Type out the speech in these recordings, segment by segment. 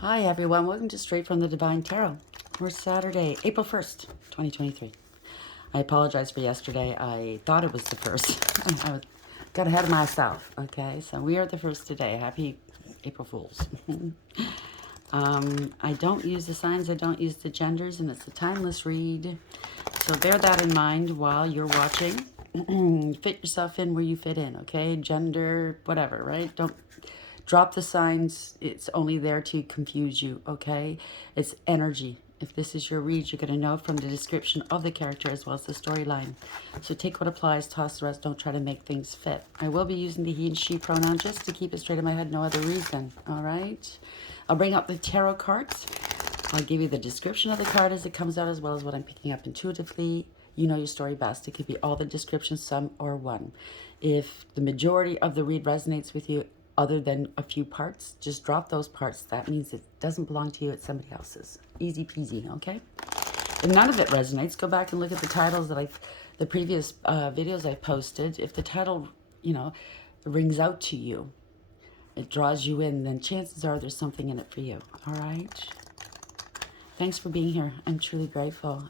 Hi everyone, welcome to Straight from the Divine Tarot. We're Saturday, April 1st, 2023. I apologize for yesterday. I thought it was the first. Got ahead of myself. Okay, so we are the first today. Happy April Fools. I don't use the signs, I don't use the genders, and it's a timeless read. So bear that in mind while you're watching. Fit yourself in where you fit in, okay? Gender, whatever, right? Don't drop the signs. It's only there to confuse you, okay? It's energy. If this is your read, you're going to know from the description of the character as well as the storyline. So take what applies, toss the rest, don't try to make things fit. I will be using the he and she pronoun just to keep it straight in my head, no other reason, all right? I'll bring up the tarot cards. I'll give you the description of the card as it comes out as well as what I'm picking up intuitively. You know your story best. It could be all the descriptions, some or one. If the majority of the read resonates with you other than a few parts, just drop those parts. That means it doesn't belong to you, it's somebody else's. Easy peasy, okay? If none of it resonates, go back and look at the titles that the previous videos I posted. If the title, rings out to you, it draws you in, then chances are there's something in it for you, all right? Thanks for being here. I'm truly grateful.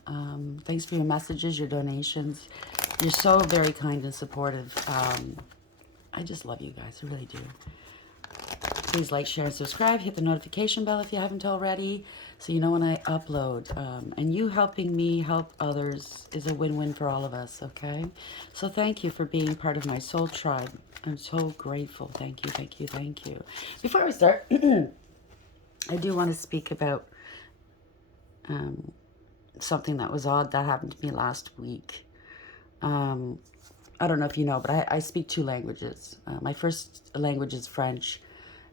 Thanks for your messages, your donations. You're so very kind and supportive. I just love you guys. I really do. Please like, share, and subscribe. Hit the notification bell if you haven't already so you know when I upload. And you helping me help others is a win-win for all of us, okay? So thank you for being part of my soul tribe. I'm so grateful. Thank you, thank you, thank you. Before we start, I do want to speak about something that was odd that happened to me last week. I don't know if you know, but I speak two languages. My first language is French,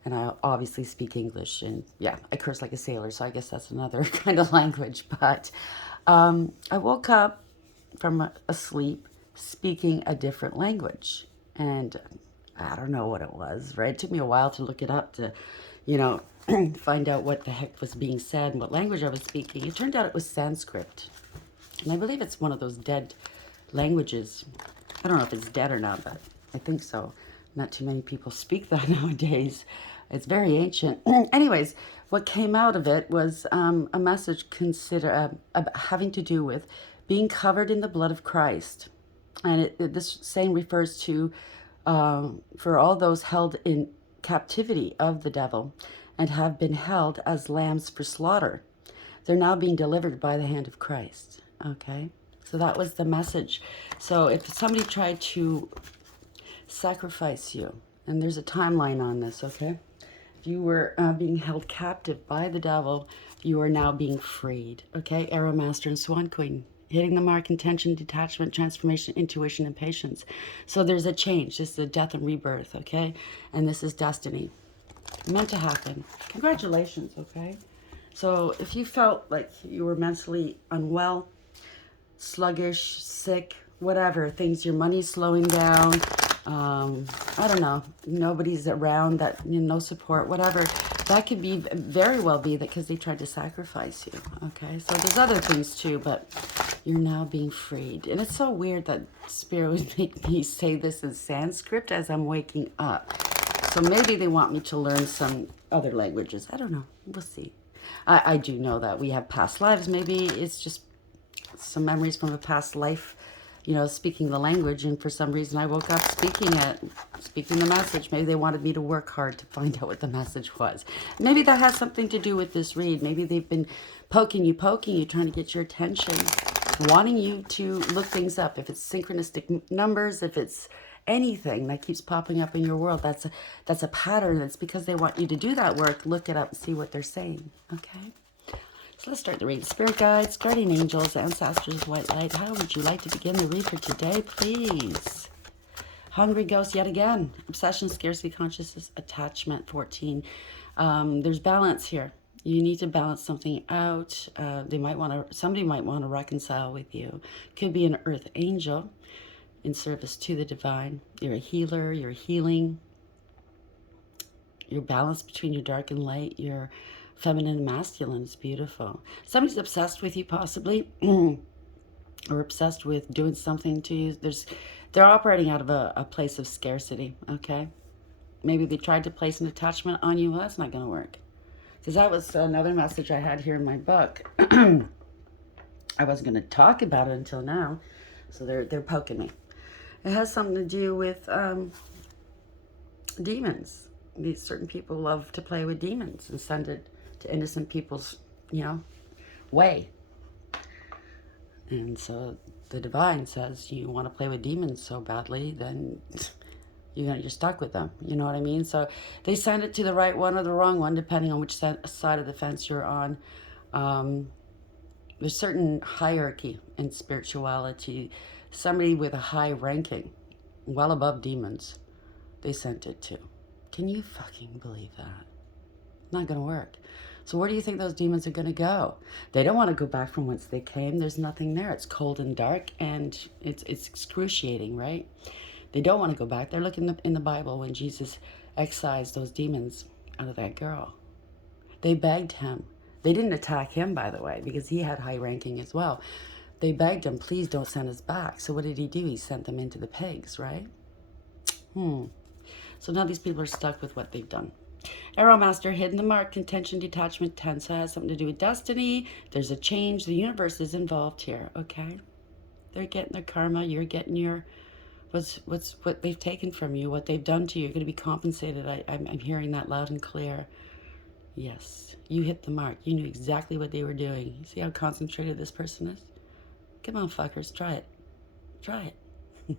and I obviously speak English. And yeah, I curse like a sailor, so I guess that's another kind of language. But I woke up from a sleep speaking a different language. And I don't know what it was, right? It took me a while to look it up to, find out what the heck was being said and what language I was speaking. It turned out it was Sanskrit. And I believe it's one of those dead languages. I don't know if it's dead or not, but I think so. Not too many people speak that nowadays. It's very ancient. Anyways, what came out of it was a message having to do with being covered in the blood of Christ. And this saying refers to for all those held in captivity of the devil and have been held as lambs for slaughter. They're now being delivered by the hand of Christ. Okay? So that was the message. So if somebody tried to sacrifice you, and there's a timeline on this, okay? If you were being held captive by the devil, you are now being freed, okay? Arrow Master and Swan Queen. Hitting the mark, intention, detachment, transformation, intuition, and patience. So there's a change. This is a death and rebirth, okay? And this is destiny. Meant to happen. Congratulations, okay? So if you felt like you were mentally unwell, sluggish, sick, whatever, things, your money's slowing down, I don't know, nobody's around, no support, whatever, that could be very well be that because they tried to sacrifice you, okay? So there's other things too, but you're now being freed. And it's so weird that Spirit would make me say this in Sanskrit as I'm waking up. So maybe they want me to learn some other languages. I don't know. We'll see. I do know that we have past lives. Maybe it's just some memories from a past life, speaking the language, and for some reason I woke up speaking the message. Maybe they wanted me to work hard to find out what the message was. Maybe that has something to do with this read. Maybe they've been poking you, trying to get your attention, wanting you to look things up. If it's synchronistic numbers, if it's anything that keeps popping up in your world, that's a pattern. That's because they want you to do that work. Look it up and see what they're saying, okay? So let's start the read. Spirit guides, guardian angels, ancestors, white light. How would you like to begin the read for today, please? Hungry ghost yet again. Obsession, scarcity, consciousness, attachment, 14. There's balance here. You need to balance something out. Somebody might want to reconcile with you. Could be an earth angel in service to the divine. You're a healer. You're healing. You're balanced between your dark and light. You're feminine and masculine. Is beautiful. Somebody's obsessed with you, possibly, or obsessed with doing something to you. They're operating out of a place of scarcity, okay? Maybe they tried to place an attachment on you. Well, that's not going to work. Because that was another message I had here in my book. I wasn't going to talk about it until now, so they're poking me. It has something to do with demons. These certain people love to play with demons and send it to innocent people's, way. And so the divine says, you want to play with demons so badly, then you're stuck with them. You know what I mean? So they send it to the right one or the wrong one, depending on which side of the fence you're on. There's certain hierarchy in spirituality. Somebody with a high ranking, well above demons, they sent it to. Can you fucking believe that? Not going to work. So where do you think those demons are going to go? They don't want to go back from whence they came. There's nothing there. It's cold and dark, and it's excruciating, right? They don't want to go back. They're looking in the Bible when Jesus excised those demons out of that girl. They begged him. They didn't attack him, by the way, because he had high ranking as well. They begged him, please don't send us back. So what did he do? He sent them into the pigs, right? So now these people are stuck with what they've done. Arrow Master, hidden the mark, contention, detachment, tense, has something to do with destiny. There's a change. The universe is involved here, okay? They're getting their karma. You're getting your, what they've taken from you, what they've done to you. You're going to be compensated. I'm hearing that loud and clear. Yes, you hit the mark. You knew exactly what they were doing. You see how concentrated this person is? Come on, fuckers, try it. Try it.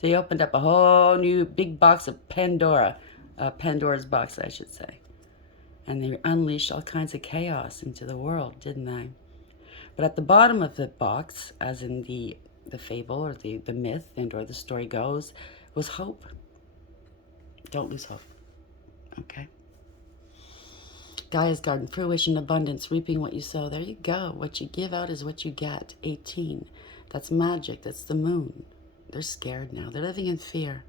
They opened up a whole new big box of Pandora's box, I should say. And they unleashed all kinds of chaos into the world, didn't they? But at the bottom of the box, as in the fable or the myth and or the story goes, was hope. Don't lose hope. Okay? Gaia's garden, fruition, abundance, reaping what you sow. There you go. What you give out is what you get. 18. That's magic. That's the moon. They're scared now. They're living in fear.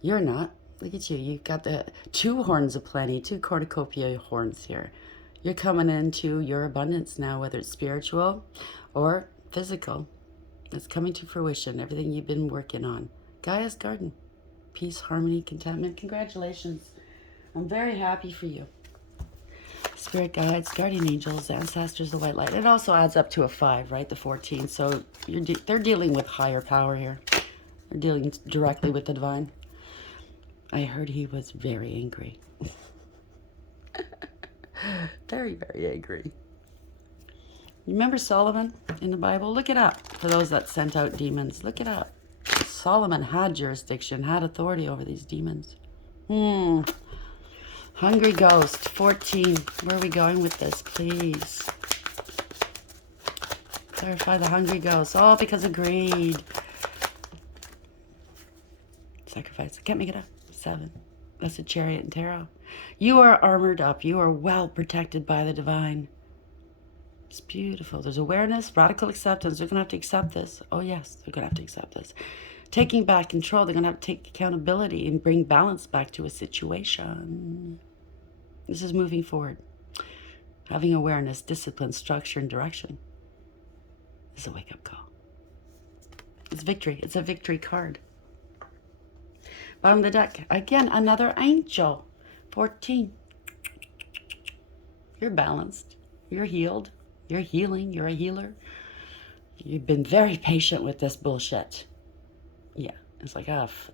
You're not. Look at you. You've got the 2 horns of plenty, 2 cornucopia horns here. You're coming into your abundance now, whether it's spiritual or physical. It's coming to fruition, everything you've been working on. Gaia's garden. Peace, harmony, contentment. Congratulations. I'm very happy for you. Spirit guides, guardian angels, ancestors, the white light. It also adds up to a 5, right? The 14. So they're dealing with higher power here. They're dealing directly with the divine. I heard he was very angry. Very, very angry. Remember Solomon in the Bible? Look it up for those that sent out demons. Look it up. Solomon had jurisdiction, had authority over these demons. Hungry ghost, 14. Where are we going with this, please? Clarify the hungry ghost. All because of greed. Sacrifice. I can't make it up. 7. That's a chariot and tarot. You are armored up. You are well protected by the divine. It's beautiful. There's awareness, radical acceptance. They're going to have to accept this. Oh, yes, they're going to have to accept this. Taking back control. They're going to have to take accountability and bring balance back to a situation. This is moving forward. Having awareness, discipline, structure, and direction. This is a wake-up call. It's victory. It's a victory card. Bottom of the deck. Again, another angel. 14. You're balanced. You're healed. You're healing. You're a healer. You've been very patient with this bullshit. Yeah. It's like,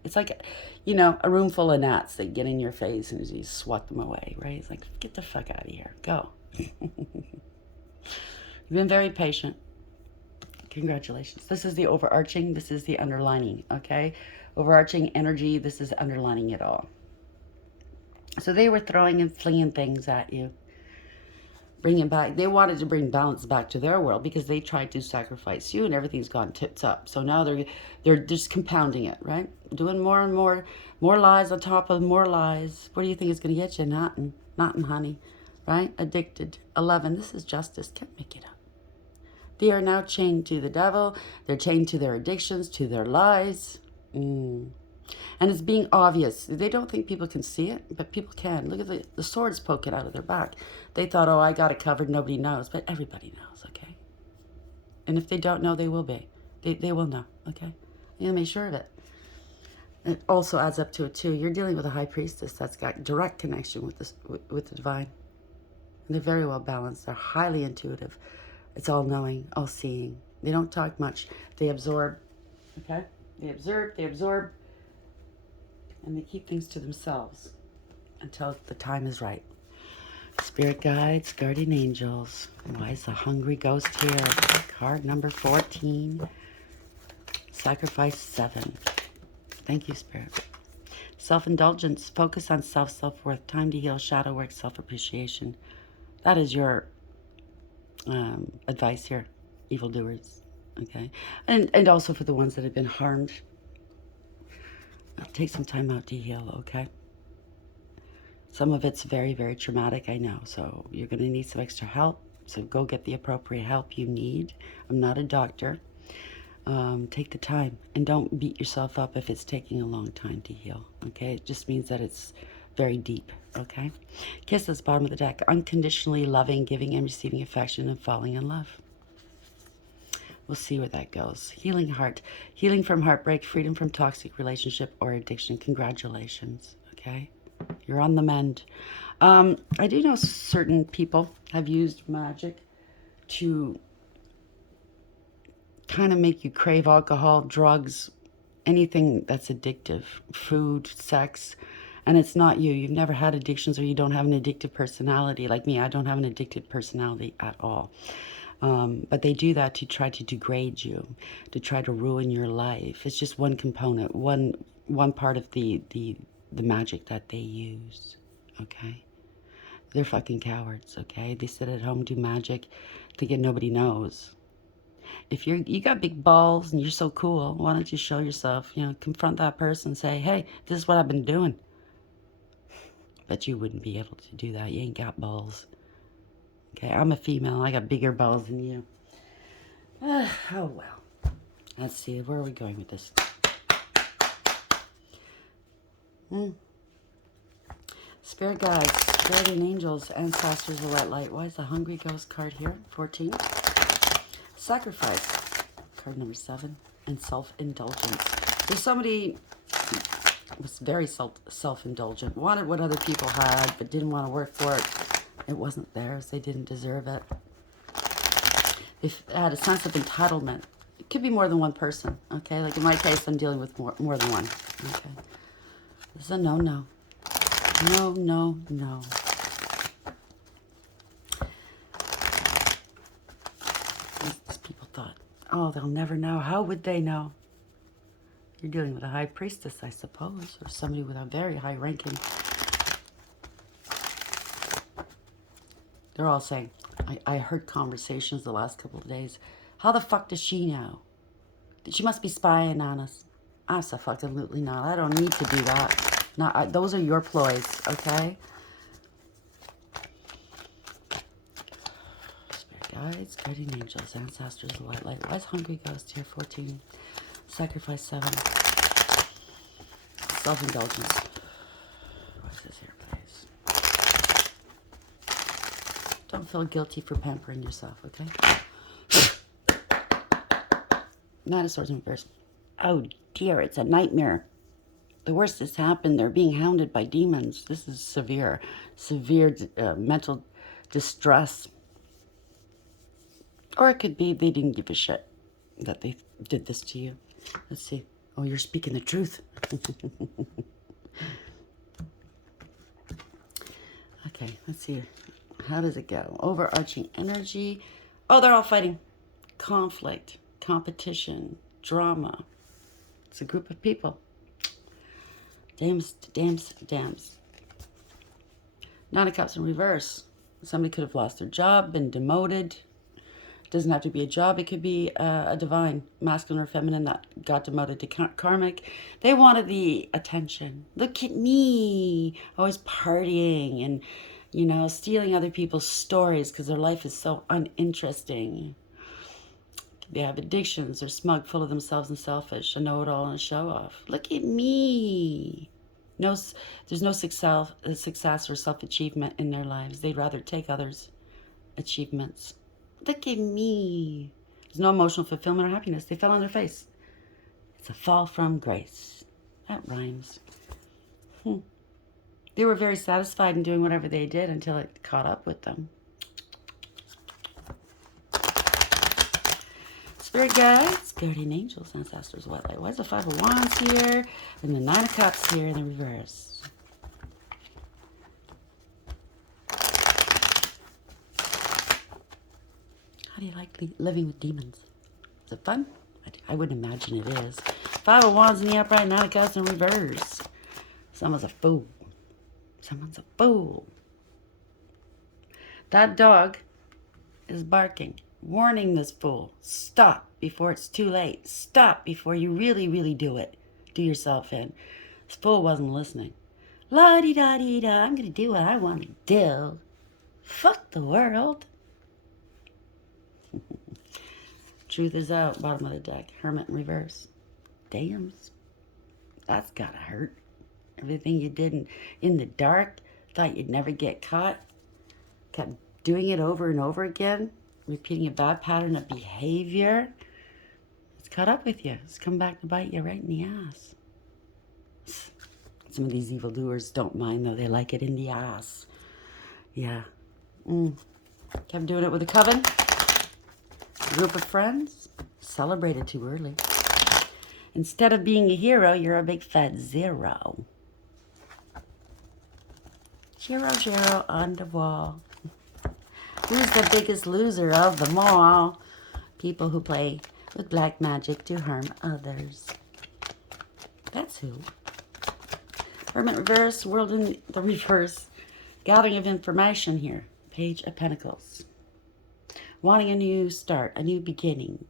it's like, a room full of gnats that get in your face and you swat them away, right? It's like, get the fuck out of here. Go. You've been very patient. Congratulations. This is the overarching. This is the underlining, okay? Overarching energy. This is underlining it all. So they were throwing and flinging things at you. Bringing back, they wanted to bring balance back to their world because they tried to sacrifice you and everything's gone tits up. So now they're just compounding it, right? Doing more and more lies on top of more lies. What do you think is going to get you? Nothing, honey, right? Addicted. 11. This is justice. Can't make it up. They are now chained to the devil. They're chained to their addictions, to their lies. And it's being obvious. They don't think people can see it, but people can. Look at the swords poking out of their back. They thought, oh, I got it covered. Nobody knows. But everybody knows, okay? And if they don't know, they will be. They will know, okay? You gotta make sure of it. It also adds up to a 2. You're dealing with a high priestess that's got direct connection with the divine. And they're very well balanced. They're highly intuitive. It's all knowing, all seeing. They don't talk much. They absorb. Okay? They absorb, and they keep things to themselves until the time is right. Spirit guides, guardian angels. Why is the hungry ghost here? Card number 14. Sacrifice 7. Thank you, Spirit. Self-indulgence. Focus on self-worth. Time to heal. Shadow work. Self-appreciation. That is your advice here, evildoers. Okay? And also for the ones that have been harmed. Take some time out to heal, okay? Some of it's very, very traumatic, I know. So you're going to need some extra help. So go get the appropriate help you need. I'm not a doctor. Take the time and don't beat yourself up if it's taking a long time to heal. Okay? It just means that it's very deep. Okay? Kisses, bottom of the deck. Unconditionally loving, giving and receiving affection and falling in love. We'll see where that goes. Healing heart. Healing from heartbreak, freedom from toxic relationship or addiction. Congratulations. Okay? You're on the mend. I do know certain people have used magic to kind of make you crave alcohol, drugs, anything that's addictive, food, sex, and it's not you. You've never had addictions, or you don't have an addictive personality like me. I don't have an addictive personality at all. But they do that to try to degrade you, to try to ruin your life. It's just one component, one part of the magic that they use. Okay, they're fucking cowards. Okay, they sit at home, do magic, thinking nobody knows. If you got big balls and you're so cool, why don't you show yourself? You know, confront that person, say, hey, this is what I've been doing. But you wouldn't be able to do that. You ain't got balls. Okay, I'm a female. I got bigger balls than you. Oh, well. Let's see. Where are we going with this? Spirit guides, guardian angels, ancestors, the white light. Why is the hungry ghost card here? 14. Sacrifice, card number 7. And self-indulgence. There's somebody was very self-indulgent, wanted what other people had, but didn't want to work for it. It wasn't theirs. They didn't deserve it. They had a sense of entitlement. It could be more than one person, okay? Like in my case, I'm dealing with more than one, okay? This is a no-no. No, no, no. These people thought, oh, they'll never know. How would they know? You're dealing with a high priestess, I suppose, or somebody with a very high ranking. They're all saying, I heard conversations the last couple of days. How the fuck does she know? She must be spying on us. Absolutely not. I don't need to do that. Not, those are your ploys, okay? Spirit guides, guardian angels, ancestors, the white light. Why is hungry ghost here? 14. Sacrifice 7. Self-indulgence. What's this here, please? Don't feel guilty for pampering yourself, okay? Knight of Swords in reverse. Oh dear, it's a nightmare. The worst has happened. They're being hounded by demons. This is severe mental distress. Or it could be they didn't give a shit that they did this to you. Let's see. Oh, you're speaking the truth. Okay, let's see. How does it go? Overarching energy. Oh, they're all fighting. Conflict, competition, drama. It's a group of people. Dams. Nine of Cups in reverse. Somebody could have lost their job, been demoted. It doesn't have to be a job. It could be a divine, masculine or feminine, that got demoted to karmic. They wanted the attention. Look at me, always partying and, you know, stealing other people's stories because their life is so uninteresting. They have addictions. They're smug, full of themselves and selfish, a know-it-all and a show-off. Look at me. No, there's no success or self-achievement in their lives. They'd rather take others' achievements. Look at me. There's no emotional fulfillment or happiness. They fell on their face. It's a fall from grace. That rhymes. They were very satisfied in doing whatever they did until it caught up with them. Spirit guides, guardian angels, ancestors, what light? Why is the Five of Wands here? And the Nine of Cups here in the reverse. How do you like living with demons? Is it fun? I wouldn't imagine it is. Five of Wands in the upright, Nine of Cups in reverse. Someone's a fool. Someone's a fool. That dog is barking, warning this fool. Stop before it's too late. Stop before you really, really do it. Do yourself in. This fool wasn't listening. La-di-da-di-da, I'm going to do what I want to do. Fuck the world. Truth is out, bottom of the deck. Hermit in reverse. Damn. That's gotta hurt. Everything you did in the dark, thought you'd never get caught. Kept doing it over and over again. Repeating a bad pattern of behavior. It's caught up with you. It's come back to bite you right in the ass. Some of these evildoers don't mind, though. They like it in the ass. Yeah. Kept doing it with a coven. Group of friends. Celebrated too early. Instead of being a hero, you're a big fat zero. Zero on the wall. Who's the biggest loser of them all? People who play with black magic to harm others. That's who. Hermit reverse, world in the reverse. Gathering of information here. Page of Pentacles. Wanting a new start, a new beginning.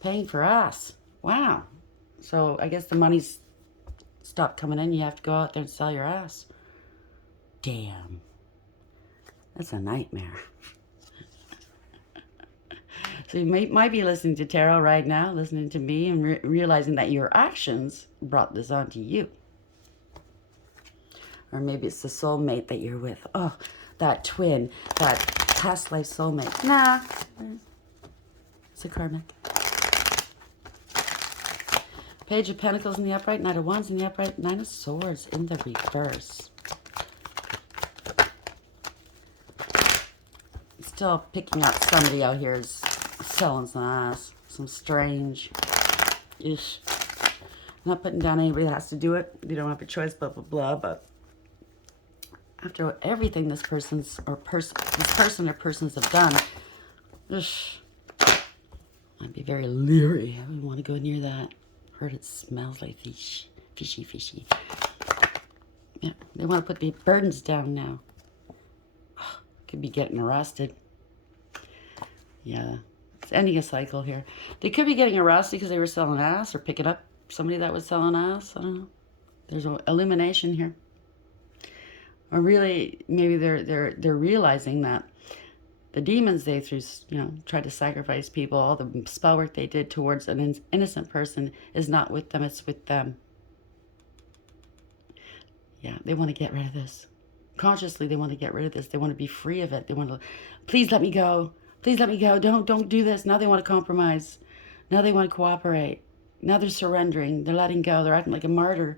Paying for ass. Wow. So I guess the money's stopped coming in. You have to go out there and sell your ass. Damn. That's a nightmare. So you might be listening to tarot right now, listening to me, and realizing that your actions brought this onto you. Or maybe it's the soulmate that you're with. Oh, that twin, that past life soulmate. Nah. It's a karmic. Page of Pentacles in the upright, Knight of Wands in the upright, Nine of Swords in the reverse. Still picking up somebody out here is selling some ass. Some strange ish. I'm not putting down anybody that has to do it. You don't have a choice, blah, blah, blah. But after everything this person or persons have done, ish, I'd be very leery. I wouldn't want to go near that. Heard it smells like fish. Fishy, fishy. Yeah, they want to put the burdens down now. Could be getting arrested. Yeah, it's ending a cycle here. They could be getting arrested because they were selling ass or picking up somebody that was selling ass. I don't know. There's an illumination here. Or really, maybe they're realizing that the demons they tried to sacrifice people, all the spell work they did towards an innocent person is not with them, it's with them. Yeah, they want to get rid of this. Consciously, they want to get rid of this. They want to be free of it. They want to, please let me go. Please let me go. Don't do this. Now they want to compromise. Now they want to cooperate. Now they're surrendering. They're letting go. They're acting like a martyr.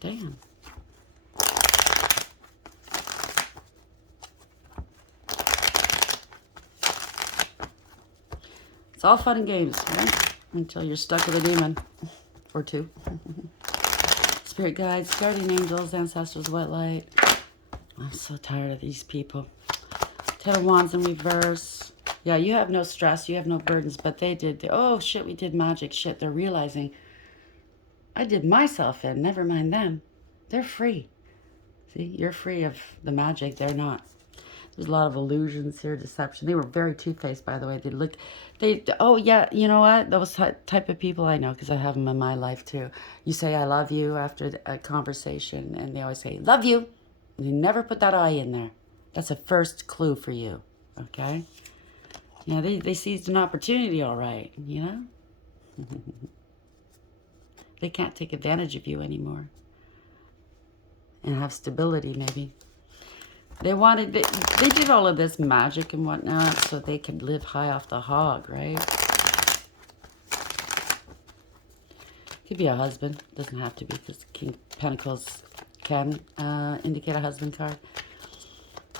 Damn. It's all fun and games, right? Until you're stuck with a demon. Or two. Spirit guides, guardian angels, ancestors, white light. I'm so tired of these people. Ten of Wands in reverse. Yeah, you have no stress. You have no burdens. But they did. Oh, shit, we did magic. Shit, they're realizing. I did myself in. Never mind them. They're free. See, you're free of the magic. They're not. There's a lot of illusions here, deception. They were very two-faced, by the way. Oh, yeah, you know what? Those type of people I know, because I have them in my life, too. You say, I love you after a conversation, and they always say, love you. You never put that I in there. That's a first clue for you, okay? Yeah, they seized an opportunity, all right, you know? They can't take advantage of you anymore. And have stability, maybe. They did all of this magic and whatnot so they could live high off the hog, right? Could be a husband. Doesn't have to be, because King Pentacles can indicate a husband card.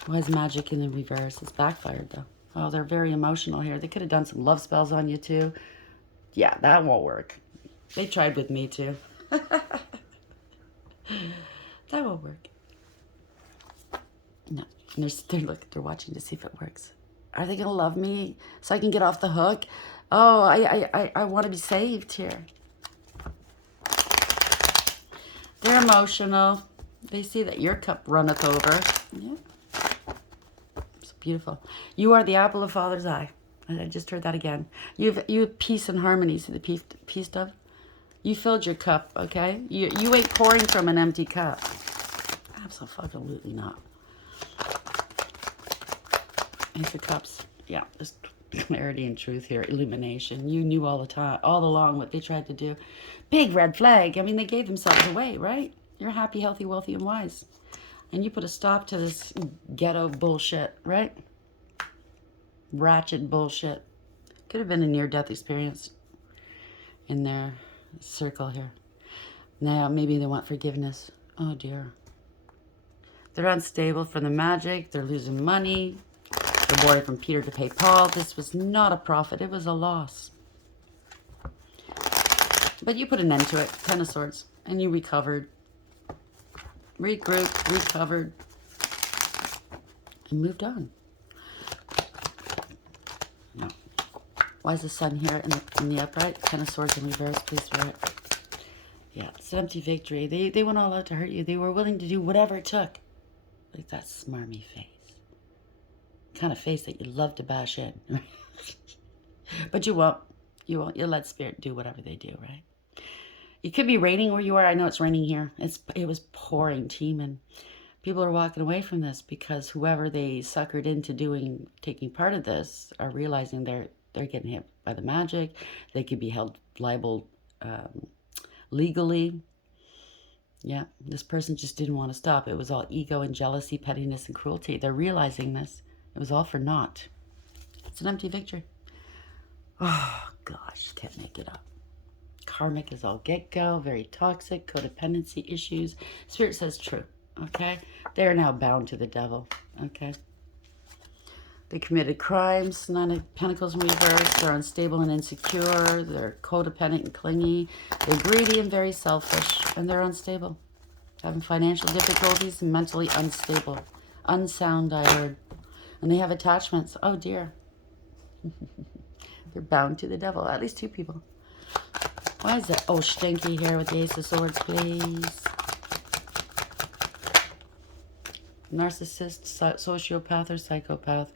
Why is magic in the reverse? It's backfired, though. Oh, they're very emotional here. They could have done some love spells on you, too. Yeah, that won't work. They tried with me, too. That won't work. No. And they're watching to see if it works. Are they going to love me so I can get off the hook? Oh, I want to be saved here. They're emotional. They see that your cup runneth over. Yeah. It's beautiful. You are the apple of Father's eye. I just heard that again. You have peace and harmony. See the peace stuff? You filled your cup, okay? You ain't pouring from an empty cup. Absolutely not. Ace of Cups. Yeah, there's clarity and truth here. Illumination. You knew all the time, all along, what they tried to do. Big red flag. I mean, they gave themselves away, right? You're happy, healthy, wealthy, and wise. And you put a stop to this ghetto bullshit, right? Ratchet bullshit. Could have been a near-death experience in their circle here. Now, maybe they want forgiveness. Oh, dear. They're unstable from the magic. They're losing money. They're borrowing from Peter to pay Paul. This was not a profit. It was a loss. But you put an end to it. Ten of Swords. And you recovered. Regrouped. Recovered. And moved on. No. Why is the Sun here in the upright? Ten of Swords in reverse, please, Spirit. Yeah, it's an empty victory. They went all out to hurt you. They were willing to do whatever it took. Like that smarmy face. Kind of face that you love to bash in. But you won't. You won't. You'll let Spirit do whatever they do, right? It could be raining where you are. I know it's raining here. It was pouring, team, and people are walking away from this because whoever they suckered into taking part of this are realizing they're getting hit by the magic. They could be held liable legally. Yeah, this person just didn't want to stop. It was all ego and jealousy, pettiness and cruelty. They're realizing this. It was all for naught. It's an empty victory. Oh, gosh, can't make it up. Karmic is all get-go, very toxic, codependency issues. Spirit says true, okay? They are now bound to the devil, okay? They committed crimes, Nine of Pentacles in reverse. They're unstable and insecure. They're codependent and clingy. They're greedy and very selfish, and they're unstable. Having financial difficulties and mentally unstable. Unsound, I heard. And they have attachments. Oh, dear. They're bound to the devil. At least two people. Why is it? Oh, stinky here with the Ace of Swords, please. Narcissist, sociopath, or psychopath.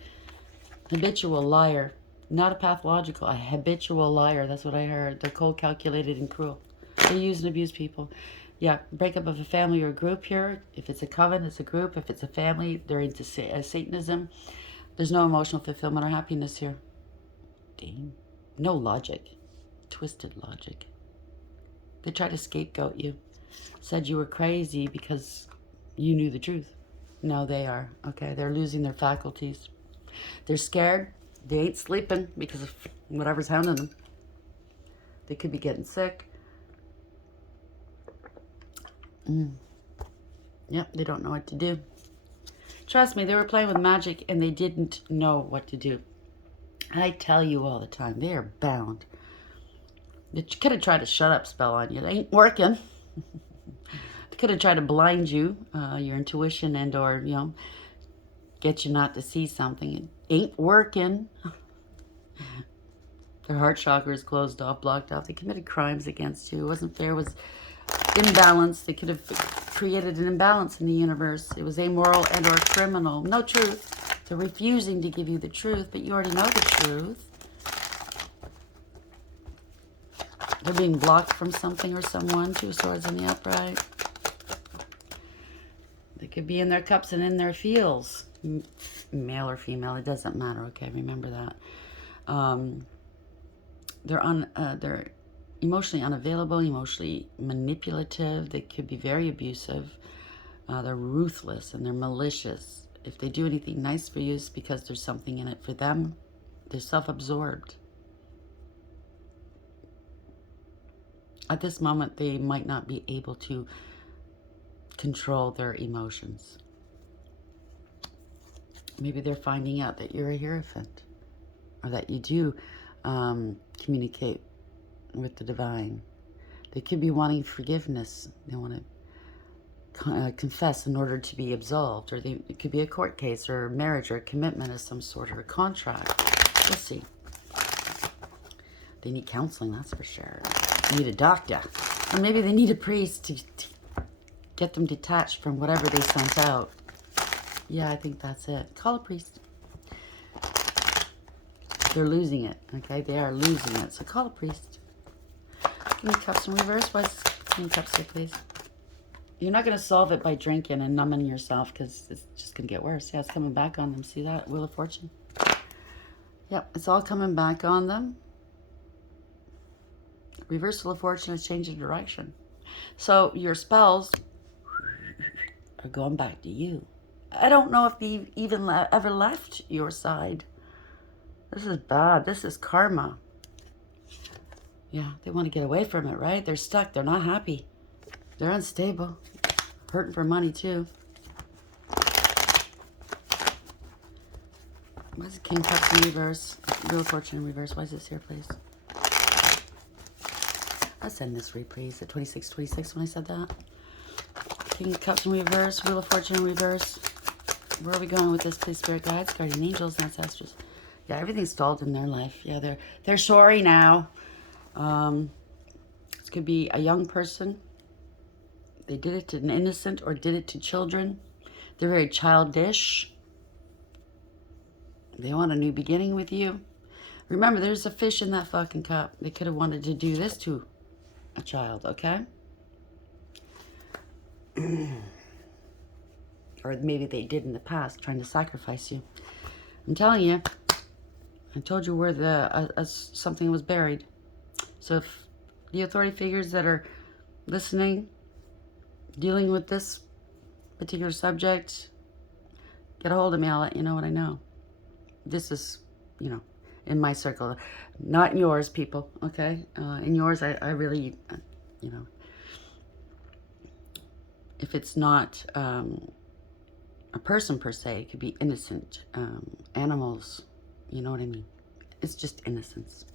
Habitual liar. Not a pathological, a habitual liar. That's what I heard. They're cold, calculated, and cruel. They use and abuse people. Yeah, breakup of a family or a group here. If it's a coven, it's a group. If it's a family, they're into Satanism. There's no emotional fulfillment or happiness here. Damn. No logic. Twisted logic. They tried to scapegoat you. Said you were crazy because you knew the truth. No, they are. Okay, they're losing their faculties. They're scared. They ain't sleeping because of whatever's hounding them. They could be getting sick. Yep, they don't know what to do. Trust me, they were playing with magic and they didn't know what to do. I tell you all the time, they are bound. They could have tried a shut up spell on you. It ain't working. They could have tried to blind you, your intuition, and or, you know, get you not to see something. It ain't working. Their heart chakra is closed off, blocked off. They committed crimes against you. It wasn't fair. It was imbalance. They could have created an imbalance in the universe. It was amoral and or criminal. No truth. They're refusing to give you the truth, but you already know the truth. They're being blocked from something or someone. Two of Swords in the upright. They could be in their cups and in their feels. Male or female, it doesn't matter. Okay, remember that. They're emotionally unavailable, emotionally manipulative. They could be very abusive. They're ruthless and they're malicious. If they do anything nice for you, it's because there's something in it for them. They're self-absorbed. At this moment, they might not be able to control their emotions. Maybe they're finding out that you're a Hierophant, or that you do communicate with the divine. They could be wanting forgiveness. They want to confess in order to be absolved, or it could be a court case or marriage or a commitment of some sort, or a contract. We'll see. They need counseling, that's for sure. They need a doctor. Or maybe they need a priest to get them detached from whatever they sent out. Yeah, I think that's it. Call a priest. They're losing it, okay? They are losing it. So call a priest. King of Cups in reverse. Why is King of Cups here, please? You're not going to solve it by drinking and numbing yourself, because it's just going to get worse. Yeah, it's coming back on them. See that? Wheel of Fortune. Yep, it's all coming back on them. Reversal of Fortune is changing direction. So your spells are going back to you. I don't know if they even ever left your side. This is bad. This is karma. Yeah, they want to get away from it, right? They're stuck. They're not happy. They're unstable. Hurting for money, too. Why is it King Cups in reverse? Wheel of Fortune in reverse. Why is this here, please? I'll send this read, please. At 2626 when I said that. King of Cups in reverse. Wheel of Fortune in reverse. Where are we going with this, please? Spirit guides, guardian angels, ancestors. Yeah, everything's stalled in their life. Yeah, they're sorry now. This could be a young person. They did it to an innocent, or did it to children. They're very childish. They want a new beginning with you. Remember, there's a fish in that fucking cup. They could have wanted to do this to a child, okay? Or maybe they did in the past, trying to sacrifice you. I'm telling you, I told you where something was buried. So if the authority figures that are listening, dealing with this particular subject, get a hold of me. I'll let you know what I know. This is, in my circle. Not in yours, people, okay? In yours, I really, if it's not a person per se, it could be innocent animals, you know what I mean? It's just innocence.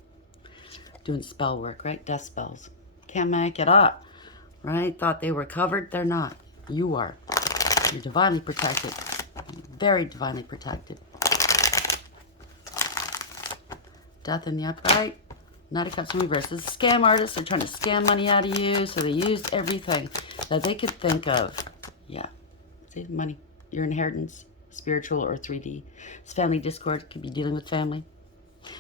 Doing spell work, right? Death spells. Can't make it up, right? Thought they were covered. They're not. You are. You're divinely protected. Very divinely protected. Death in the upright. Knight of Cups in reverse. This is scam artists. They're trying to scam money out of you, so they used everything that they could think of. Yeah. See, money. Your inheritance, spiritual or 3D. It's family discord. Could be dealing with family.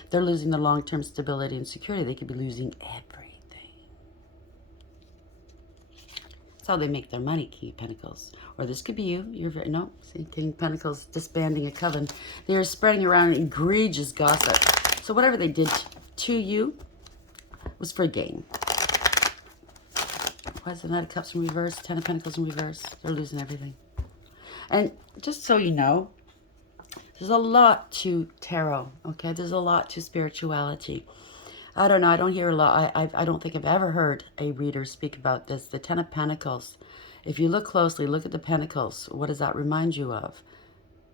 They're losing their long-term stability and security. They could be losing everything. That's how they make their money, King of Pentacles. Or this could be you. No, see, King of Pentacles disbanding a coven. They are spreading around egregious gossip. So whatever they did to you was for gain. Why is the Knight of Cups in reverse? Ten of Pentacles in reverse. They're losing everything. And just so you know, there's a lot to tarot, okay? There's a lot to spirituality. I don't know. I don't hear a lot. I don't think I've ever heard a reader speak about this. The Ten of Pentacles. If you look closely, look at the pentacles. What does that remind you of?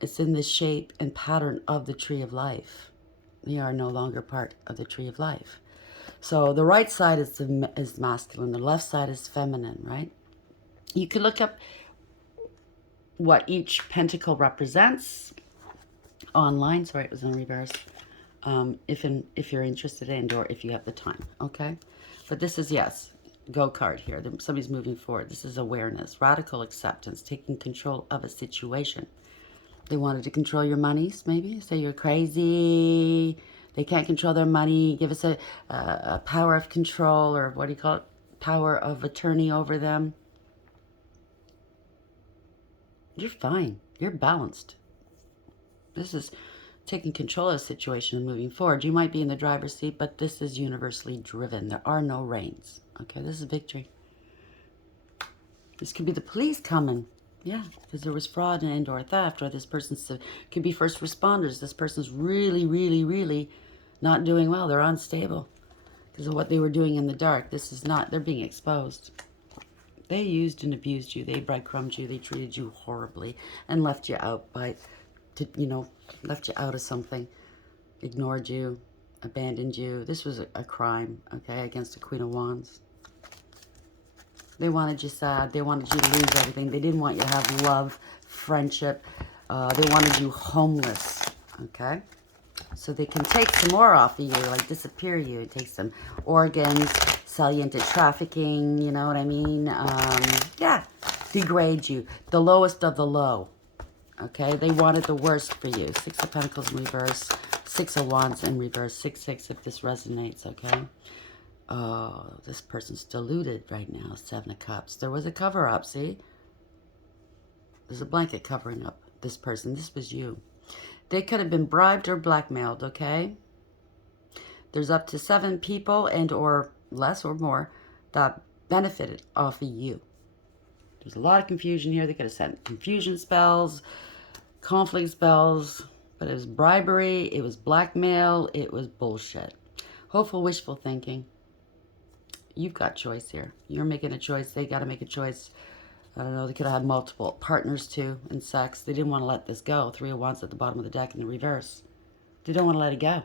It's in the shape and pattern of the tree of life. They are no longer part of the tree of life. So the right side is masculine. The left side is feminine, right? You can look up what each pentacle represents online. Sorry, it was in reverse. If you're interested in, or if you have the time, okay? But this is, yes, go card here. Somebody's moving forward. This is awareness, radical acceptance, taking control of a situation. They wanted to control your monies, maybe. Say you're crazy. They can't control their money. Give us a power of control, or what do you call it? Power of attorney over them. You're fine. You're balanced. This is taking control of the situation and moving forward. You might be in the driver's seat, but this is universally driven. There are no reins. Okay, this is victory. This could be the police coming. Yeah, because there was fraud and or theft, or this person's could be first responders. This person's really, really, really not doing well. They're unstable. because of what they were doing in the dark. This is not, they're being exposed. They used and abused you. They breadcrumbed you. They treated you horribly and left you out left you out of something. Ignored you, abandoned you. This was a crime, okay, against the Queen of Wands. They wanted you sad. They wanted you to lose everything. They didn't want you to have love, friendship. They wanted you homeless, okay? So they can take some more off of you, like disappear you, take some organs, sell you into trafficking, you know what I mean? Yeah, degrade you. The lowest of the low, okay? They wanted the worst for you. Six of Pentacles in reverse, Six of Wands in reverse, 6-6 if this resonates, okay? Oh, this person's deluded right now, Seven of Cups. There was a cover-up, see? There's a blanket covering up this person. This was you. They could have been bribed or blackmailed, okay? There's up to 7 people and or less or more that benefited off of you. There's a lot of confusion here. They could have sent confusion spells, conflict spells, but it was bribery, it was blackmail, it was bullshit. Hopeful, wishful thinking. You've got choice here. You're making a choice. They got to make a choice. I don't know. They could have had multiple partners too in sex. They didn't want to let this go. Three of Wands at the bottom of the deck in the reverse. They don't want to let it go.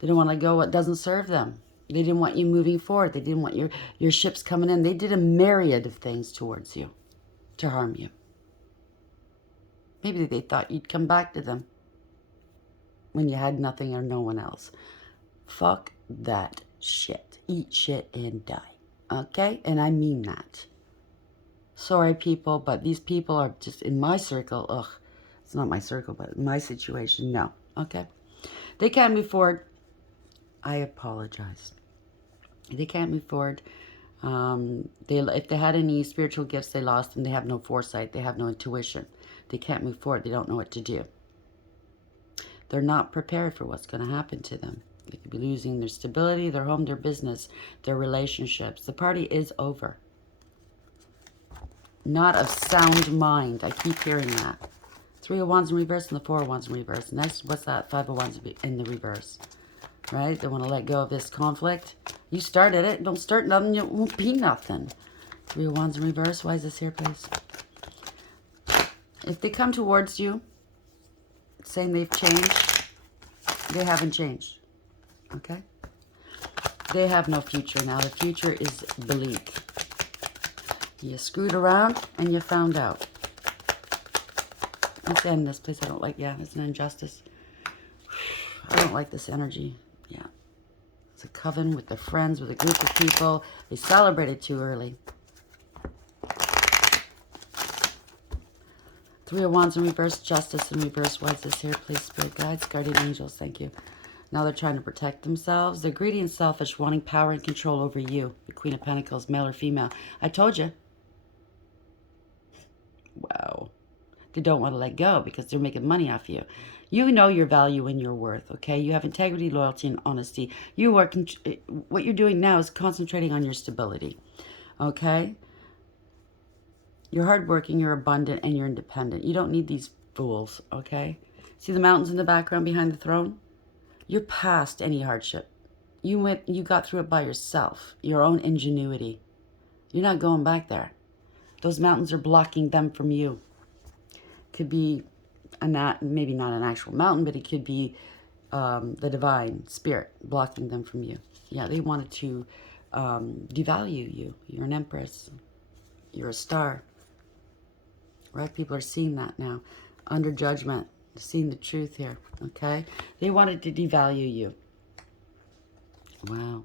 They don't want to let go what doesn't serve them. They didn't want you moving forward. They didn't want your ships coming in. They did a myriad of things towards you to harm you. Maybe they thought you'd come back to them when you had nothing or no one else. Fuck that shit. Eat shit and die. Okay? And I mean that. Sorry, people, but these people are just in my circle. Ugh. It's not my circle, but in my situation, no. Okay? They can't move forward. I apologize. They can't move forward. If they had any spiritual gifts, they lost them. They have no foresight. They have no intuition. They can't move forward. They don't know what to do. They're not prepared for what's going to happen to them. They could be losing their stability, their home, their business, their relationships. The party is over. Not of sound mind. I keep hearing that. Three of Wands in reverse and the Four of Wands in reverse. Next, what's that? Five of Wands in the reverse. Right? They want to let go of this conflict. You started it. Don't start nothing. It won't be nothing. Three of Wands in reverse. Why is this here, please? If they come towards you saying they've changed, they haven't changed. Okay? They have no future now. The future is bleak. You screwed around and you found out. Let's end this, please. I don't like, yeah, it's an injustice. I don't like this energy. Yeah. It's a coven with their friends, with a group of people. They celebrated too early. Three of Wands in reverse, Justice in reverse. Why is this here, please? Spirit guides, guardian angels, thank you. Now they're trying to protect themselves. They're greedy and selfish, wanting power and control over you. The Queen of Pentacles, male or female. I told you. Wow. They don't want to let go because they're making money off you. You know your value and your worth, okay? You have integrity, loyalty, and honesty. You are what you're doing now is concentrating on your stability, okay? You're hardworking, you're abundant, and you're independent. You don't need these fools, okay? See the mountains in the background behind the throne? You're past any hardship. You got through it by yourself, your own ingenuity. You're not going back there. Those mountains are blocking them from you. Could be maybe not an actual mountain, but it could be the divine spirit blocking them from you. Yeah, they wanted to devalue you. You're an empress. You're a star. Right? People are seeing that now. Under judgment. Seeing the truth here. Okay? They wanted to devalue you. Wow.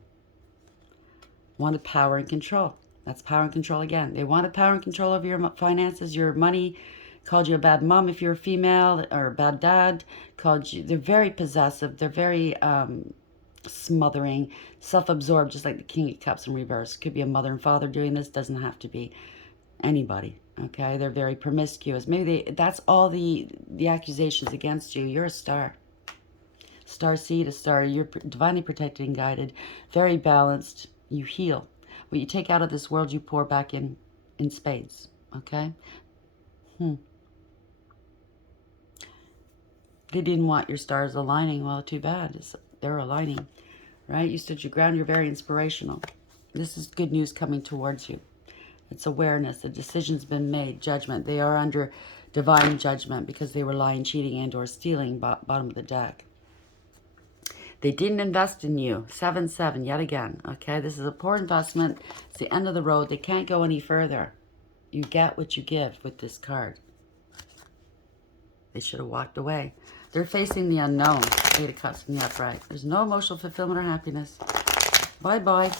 Wanted power and control. That's power and control again. They wanted power and control over your finances, your money. Called you a bad mom if you're a female, or a bad dad. Called you. They're very possessive. They're very smothering, self-absorbed, just like the King of Cups in reverse. Could be a mother and father doing this. Doesn't have to be anybody. Okay, they're very promiscuous. Maybe that's all the accusations against you. You're a star. Star seed, a star. You're divinely protected and guided. Very balanced. You heal. What you take out of this world, you pour back in spades. Okay? They didn't want your stars aligning. Well, too bad. They're aligning. right? You stood your ground. You're very inspirational. This is good news coming towards you. It's awareness. The decision's been made. Judgment. They are under divine judgment because they were lying, cheating, and or stealing. Bottom of the deck. They didn't invest in you. 7-7 yet again. Okay, this is a poor investment. It's the end of the road. They can't go any further. You get what you give with this card. They should have walked away. They're facing the unknown. 8 of Cups in the upright. There's no emotional fulfillment or happiness. Bye-bye.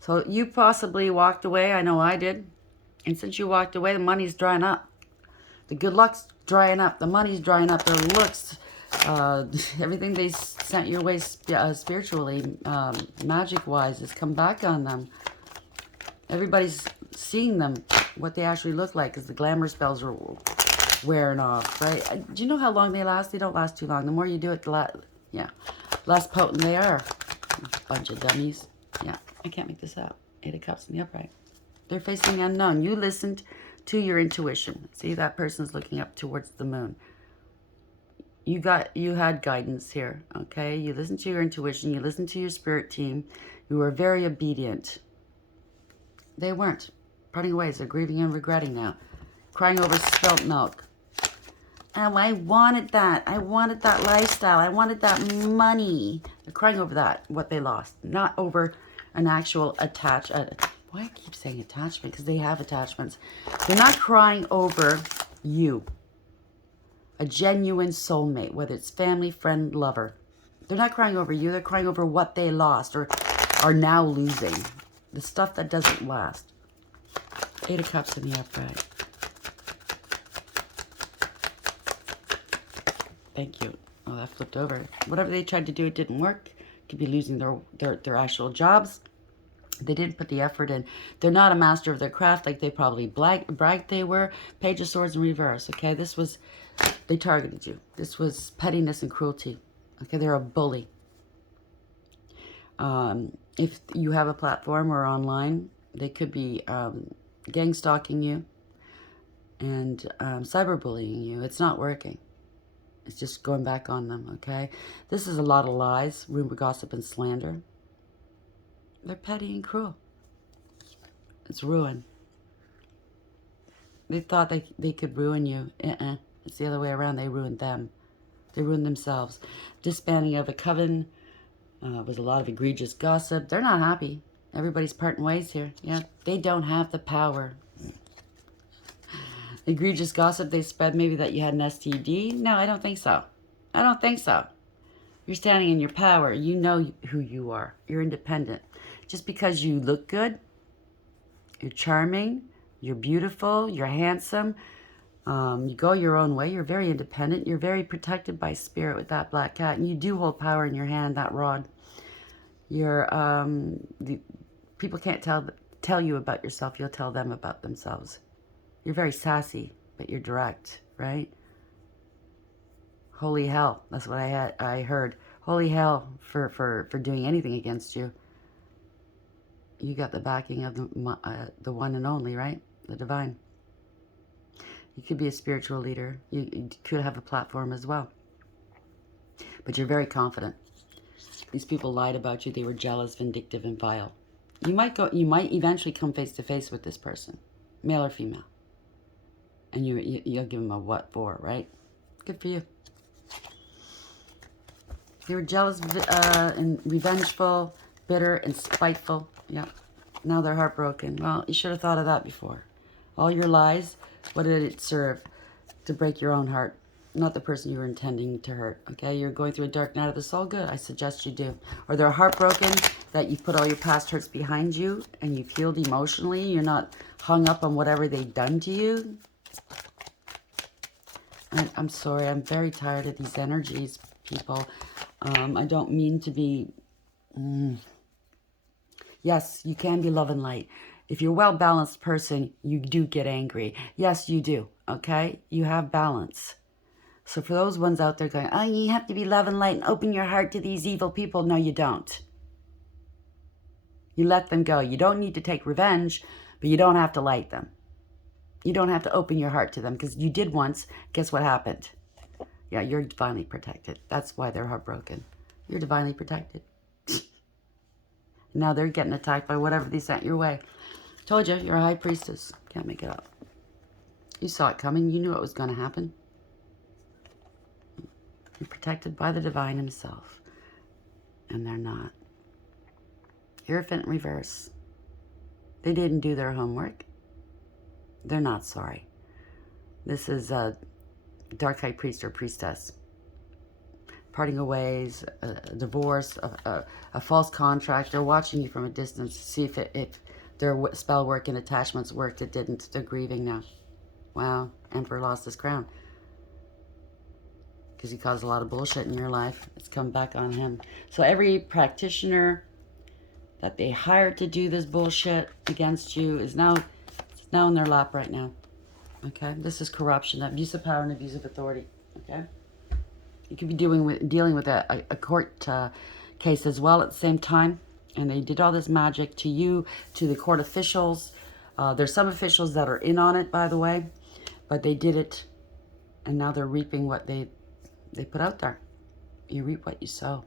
So you possibly walked away. I know I did. And since you walked away, the money's drying up. The good luck's drying up. The money's drying up. Their looks, everything they sent your way spiritually, magic-wise, has come back on them. Everybody's seeing them, what they actually look like, because the glamour spells are wearing off, right? Do you know how long they last? They don't last too long. The more you do it, the less potent they are. Bunch of dummies. Yeah, I can't make this up. 8 of Cups in the upright. They're facing the unknown. You listened to your intuition. See, that person's looking up towards the moon. You had guidance here, okay? You listened to your intuition. You listened to your spirit team. You were very obedient. They weren't. Parting ways. They're grieving and regretting now. Crying over spilt milk. Oh, I wanted that. I wanted that lifestyle. I wanted that money. They're crying over that, what they lost. Not over an actual why I keep saying attachment? Because they have attachments. They're not crying over you. A genuine soulmate, whether it's family, friend, lover. They're not crying over you. They're crying over what they lost or are now losing. The stuff that doesn't last. 8 of Cups in the upright. Thank you. Oh, that flipped over. Whatever they tried to do, it didn't work. Could be losing their actual jobs. They didn't put the effort in. They're not a master of their craft like they probably bragged they were. Page of Swords in reverse. Okay, this was, they targeted you. This was pettiness and cruelty. Okay, they're a bully. If you have a platform or online, they could be gang stalking you and cyberbullying you. It's not working. It's just going back on them, okay? This is a lot of lies, rumor, gossip, and slander. They're petty and cruel. It's ruin. They thought they could ruin you. It's the other way around. They ruined them. They ruined themselves. Disbanding of a coven was a lot of egregious gossip. They're not happy. Everybody's parting ways here. Yeah, they don't have the power. Egregious gossip they spread, maybe that you had an STD. No, I don't think so. I don't think so. You're standing in your power. You know who you are. You're independent. Just because you look good, you're charming, you're beautiful, you're handsome, you go your own way, you're very independent, you're very protected by spirit with that black cat, and you do hold power in your hand, that rod. You're, people can't tell you about yourself. You'll tell them about themselves. You're very sassy, but you're direct, right? Holy hell, that's what I heard. Holy hell for doing anything against you. You got the backing of the one and only, right? The divine. You could be a spiritual leader. You could have a platform as well. But you're very confident. These people lied about you. They were jealous, vindictive, and vile. You might eventually come face to face with this person, male or female. And you'll give them a what for, right? Good for you. They were jealous and revengeful, bitter and spiteful. Yeah. Now they're heartbroken. Well, you should have thought of that before. All your lies, what did it serve? To break your own heart, not the person you were intending to hurt. Okay, you're going through a dark night of the soul. Good, I suggest you do. Or they're heartbroken that you've put all your past hurts behind you and you've healed emotionally. You're not hung up on whatever they've done to you. I'm sorry, I'm very tired of these energies, people. I don't mean to be... Yes, you can be love and light. If you're a well-balanced person, you do get angry. Yes, you do, okay? You have balance. So for those ones out there going, oh, you have to be love and light and open your heart to these evil people. No, you don't. You let them go. You don't need to take revenge, but you don't have to light them. You don't have to open your heart to them because you did once. Guess what happened? Yeah, you're divinely protected. That's why they're heartbroken. You're divinely protected. Now they're getting attacked by whatever they sent your way. Told you, you're a high priestess. Can't make it up. You saw it coming. You knew it was going to happen. You're protected by the divine himself. And they're not. Hierophant in reverse. They didn't do their homework. They're not sorry. This is a dark high priest or priestess. Parting of ways, a divorce, a false contract. They're watching you from a distance to see if their spell work and attachments worked. It didn't. They're grieving now. Wow. Emperor lost his crown. Because he caused a lot of bullshit in your life. It's come back on him. So every practitioner that they hired to do this bullshit against you is now in their lap right now. Okay? This is corruption, abuse of power and abuse of authority. Okay? You could be dealing with a court case as well at the same time. And they did all this magic to you, to the court officials. There's some officials that are in on it, by the way. But they did it. And now they're reaping what they put out there. You reap what you sow.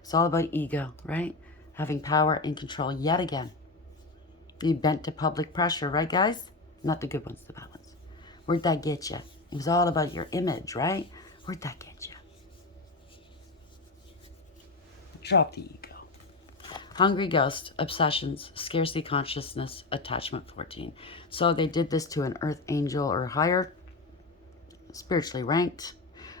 It's all about ego, right? Having power and control yet again. You bent to public pressure, right, guys? Not the good ones, the bad ones. Where'd that get you? It was all about your image, right? Where'd that get you? Drop the ego. Hungry ghost, obsessions, scarcity consciousness, attachment 14. So they did this to an earth angel or higher, spiritually ranked.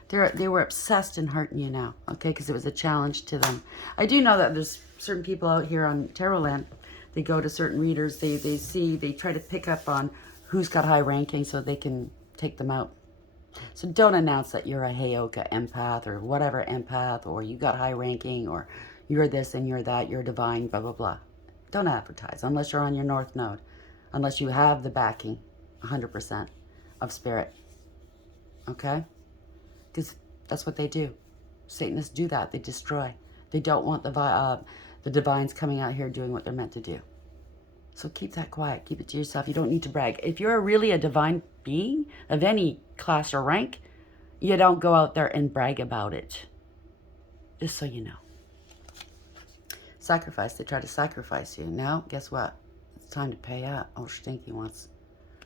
They were obsessed in hurting you now, okay? Because it was a challenge to them. I do know that there's certain people out here on Tarotland. They go to certain readers. They try to pick up on who's got high ranking so they can take them out. So don't announce that you're a Heyoka empath or whatever empath, or you got high ranking, or you're this and you're that, you're divine, blah, blah, blah. Don't advertise unless you're on your North Node. Unless you have the backing, 100% of spirit. Okay? Because that's what they do. Satanists do that. They destroy. They don't want the divines coming out here doing what they're meant to do. So keep that quiet. Keep it to yourself. You don't need to brag. If you're really a divine being of any class or rank, you don't go out there and brag about it. Just so you know. Sacrifice. They try to sacrifice you. Now, guess what? It's time to pay up. Oh, Stinky wants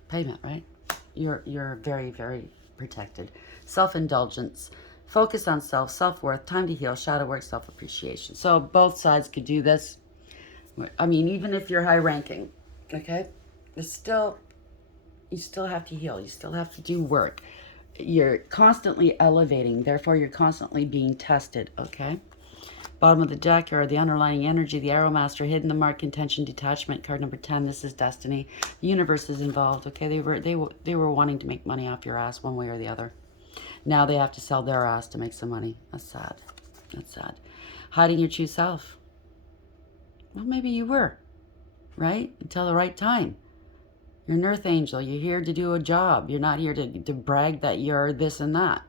payment, right? You're very, very protected. Self-indulgence. Focus on self, self-worth, time to heal, shadow work, self-appreciation. So both sides could do this. I mean, even if you're high ranking, okay? It's still, you still have to heal. You still have to do work. You're constantly elevating. Therefore, you're constantly being tested, okay? Bottom of the deck are the underlying energy, the Arrow Master, hidden, the mark, intention, detachment. Card number 10, this is destiny. The universe is involved, okay? They were wanting to make money off your ass one way or the other. Now they have to sell their ass to make some money. That's sad. That's sad. Hiding your true self. Well, maybe you were, right? Until the right time. You're an earth angel. You're here to do a job. You're not here to brag that you're this and that,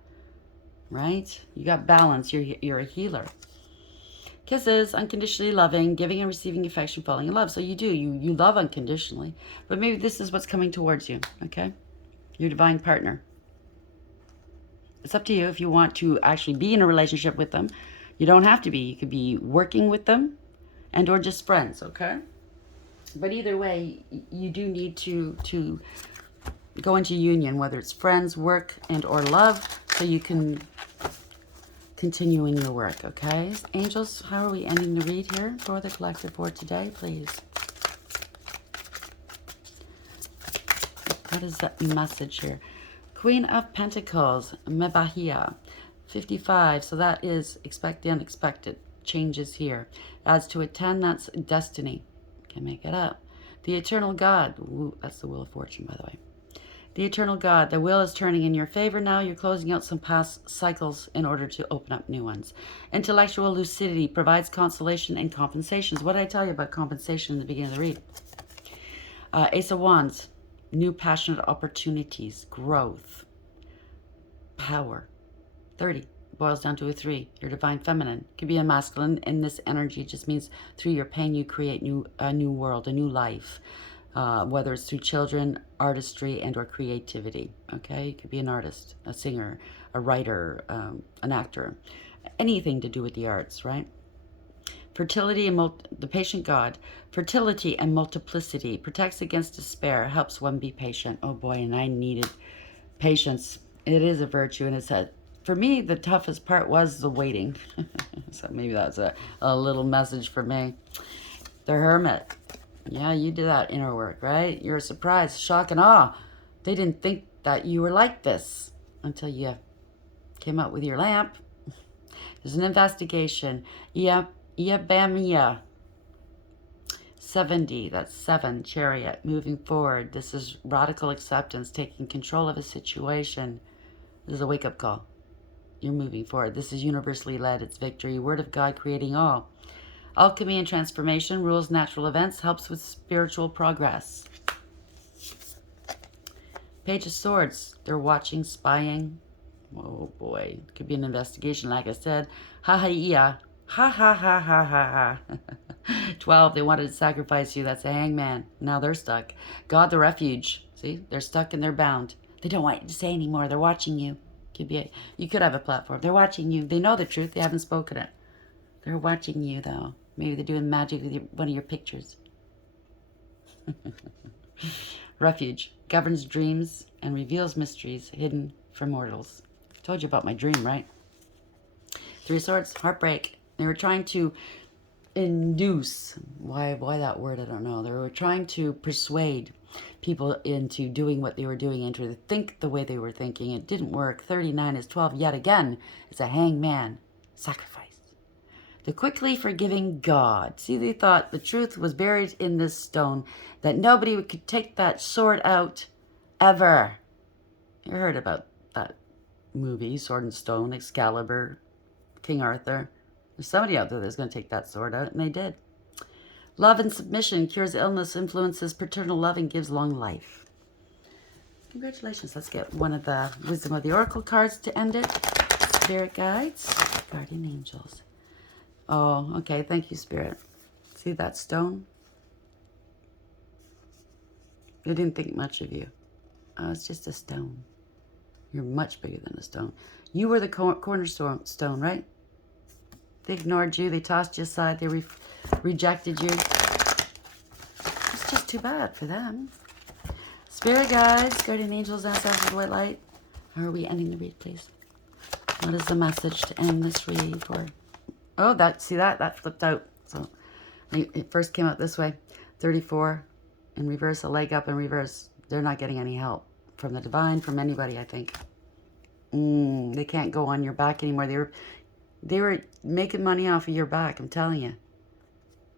right? You got balance. You're a healer. Kisses, unconditionally loving, giving and receiving affection, falling in love. So you do. You love unconditionally. But maybe this is what's coming towards you, okay? Your divine partner. It's up to you if you want to actually be in a relationship with them. You don't have to be. You could be working with them and or just friends, okay? But either way, you do need to go into union, whether it's friends, work, and or love, so you can continue in your work, okay? Angels, how are we ending the read here for the collective for today, please? What is that message here? Queen of Pentacles, Mebahia, 55. So that is expect the unexpected. Changes here. Adds to a 10, that's destiny. Can make it up. The eternal God. Ooh, that's the Wheel of Fortune, by the way. The eternal God. The wheel is turning in your favor now. You're closing out some past cycles in order to open up new ones. Intellectual lucidity provides consolation and compensations. What did I tell you about compensation in the beginning of the read? Ace of Wands. New passionate opportunities, growth, power. 30 boils down to a 3. Your divine feminine. Could be a masculine. In this energy, it just means through your pain you create a new world, a new life. Whether it's through children, artistry, and or creativity. Okay, you could be an artist, a singer, a writer, an actor, anything to do with the arts, right? Fertility and the patient God. Fertility and multiplicity. Protects against despair. Helps one be patient. Oh boy, and I needed patience. It is a virtue, and it's for me, the toughest part was the waiting. So maybe that's a little message for me. The Hermit. Yeah, you did that inner work, right? You're surprised, shock, and awe. They didn't think that you were like this until you came out with your lamp. There's an investigation. Iabamia. 70, that's 7, Chariot, moving forward. This is radical acceptance, taking control of a situation. This is a wake-up call. You're moving forward. This is universally led. It's victory. Word of God creating all. Alchemy and transformation, rules natural events, helps with spiritual progress. Page of Swords, they're watching, spying. Oh boy, could be an investigation, like I said. Ha-ha-iya. Ha-ha-ha-ha-ha-ha. 12, they wanted to sacrifice you. That's a hangman. Now they're stuck. God, the refuge. See, they're stuck and they're bound. They don't want you to say anymore. They're watching you. You could have a platform. They're watching you. They know the truth. They haven't spoken it. They're watching you, though. Maybe they're doing magic with one of your pictures. Refuge. Governs dreams and reveals mysteries hidden from mortals. I told you about my dream, right? 3 of Swords. Heartbreak. They were trying to induce. Why that word? I don't know. They were trying to persuade people into doing what they were doing and to think the way they were thinking. It didn't work. 39 is 12 yet again. It's a hangman. Sacrifice. The quickly forgiving God. See, they thought the truth was buried in this stone, that nobody could take that sword out ever. You heard about that movie, Sword and Stone, Excalibur, King Arthur. There's somebody out there that's going to take that sword out, and they did. Love and submission cures illness, influences paternal love, and gives long life. Congratulations. Let's get one of the Wisdom of the Oracle cards to end it. Spirit guides, guardian angels. Oh, okay. Thank you, Spirit. See that stone? They didn't think much of you. Oh, it's just a stone. You're much bigger than a stone. You were the cornerstone, right? They ignored you. They tossed you aside. They rejected you. It's just too bad for them. Spirit guides, guardian angels, ancestors, white light. How are we ending the read, please? What is the message to end this read for? Oh, see that flipped out. So it first came out this way. 34 in reverse, a leg up in reverse. They're not getting any help from the divine, from anybody, I think. They can't go on your back anymore. They were making money off of your back, I'm telling you.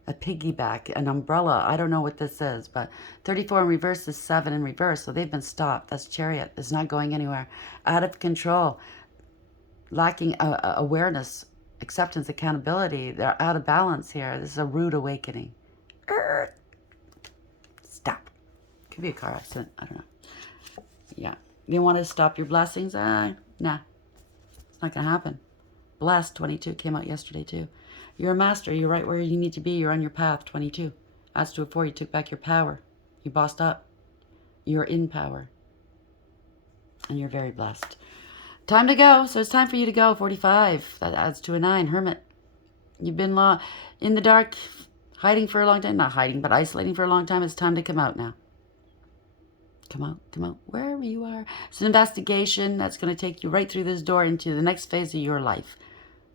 A piggyback, an umbrella. I don't know what this is, but 34 in reverse is 7 in reverse, so they've been stopped. That's Chariot. It's not going anywhere. Out of control. Lacking awareness, acceptance, accountability. They're out of balance here. This is a rude awakening. Stop. Could be a car accident. I don't know. Yeah. You want to stop your blessings? Nah. It's not going to happen. Blessed, 22, came out yesterday too. You're a master. You're right where you need to be. You're on your path, 22. Adds to a 4. You took back your power. You bossed up. You're in power. And you're very blessed. Time to go. So it's time for you to go, 45. That adds to a 9. Hermit. You've been in the dark, hiding for a long time. Not hiding, but isolating for a long time. It's time to come out now. Come out, wherever you are. It's an investigation that's going to take you right through this door into the next phase of your life.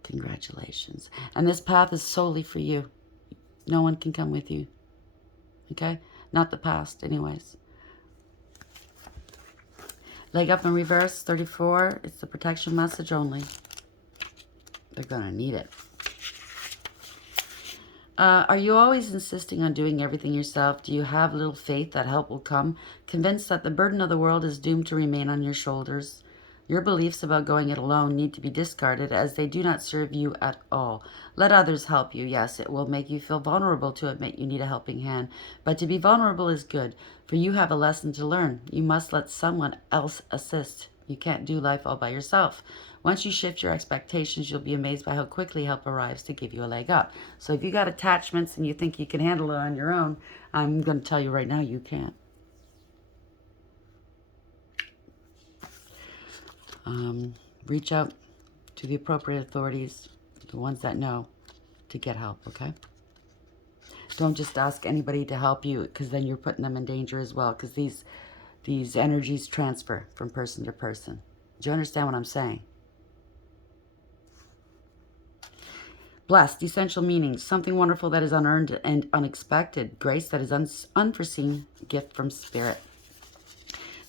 Congratulations. And this path is solely for you. No one can come with you. Okay? Not the past, anyways. Leg up in reverse, 34. It's the protection message only. They're going to need it. Are you always insisting on doing everything yourself? Do you have little faith that help will come? Convinced that the burden of the world is doomed to remain on your shoulders? Your beliefs about going it alone need to be discarded as they do not serve you at all. Let others help you. Yes, it will make you feel vulnerable to admit you need a helping hand. But to be vulnerable is good, for you have a lesson to learn. You must let someone else assist. You can't do life all by yourself. Once you shift your expectations, you'll be amazed by how quickly help arrives to give you a leg up. So if you got attachments and you think you can handle it on your own, I'm going to tell you right now, you can't. Reach out to the appropriate authorities, the ones that know, to get help, okay? Don't just ask anybody to help you, because then you're putting them in danger as well, because these energies transfer from person to person. Do you understand what I'm saying? Blessed, essential meanings, something wonderful that is unearned and unexpected, grace that is unforeseen, gift from spirit.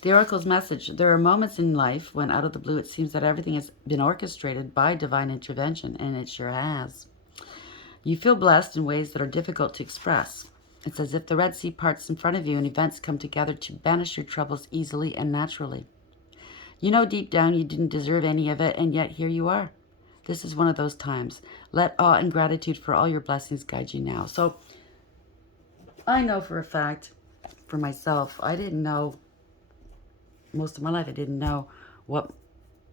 The oracle's message: there are moments in life when out of the blue it seems that everything has been orchestrated by divine intervention, and it sure has. You feel blessed in ways that are difficult to express. It's as if the Red Sea parts in front of you and events come together to banish your troubles easily and naturally. You know deep down you didn't deserve any of it, and yet here you are. This is one of those times. Let awe and gratitude for all your blessings guide you now. So I know for a fact, for myself, I didn't know, most of my life I didn't know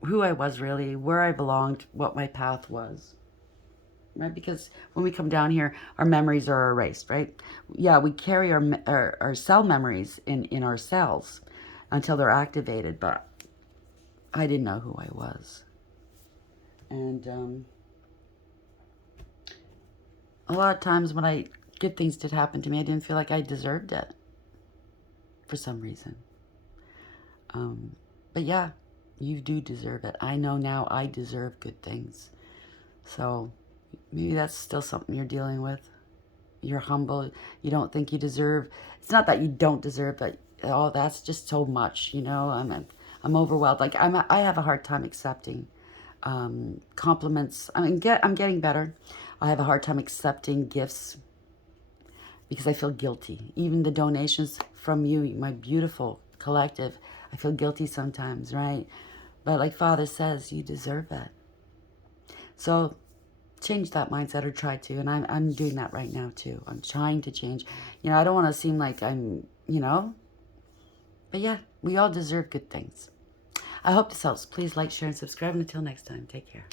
who I was really, where I belonged, what my path was. Right? Because when we come down here, our memories are erased, right? Yeah, we carry our cell memories in our cells until they're activated, but I didn't know who I was. And a lot of times when good things did happen to me, I didn't feel like I deserved it for some reason. But yeah, you do deserve it. I know now I deserve good things. So maybe that's still something you're dealing with. You're humble. You don't think you deserve. It's not that you don't deserve, but oh, that's just so much. I'm overwhelmed. Like I have a hard time accepting compliments. I'm getting better. I have a hard time accepting gifts because I feel guilty. Even the donations from you, my beautiful collective, I feel guilty sometimes, right? But like Father says, you deserve it. So change that mindset, or try to, and I'm doing that right now too. I'm trying to change. I don't want to seem like I'm. But yeah, we all deserve good things. I hope this helps. Please like, share, and subscribe, and until next time, take care.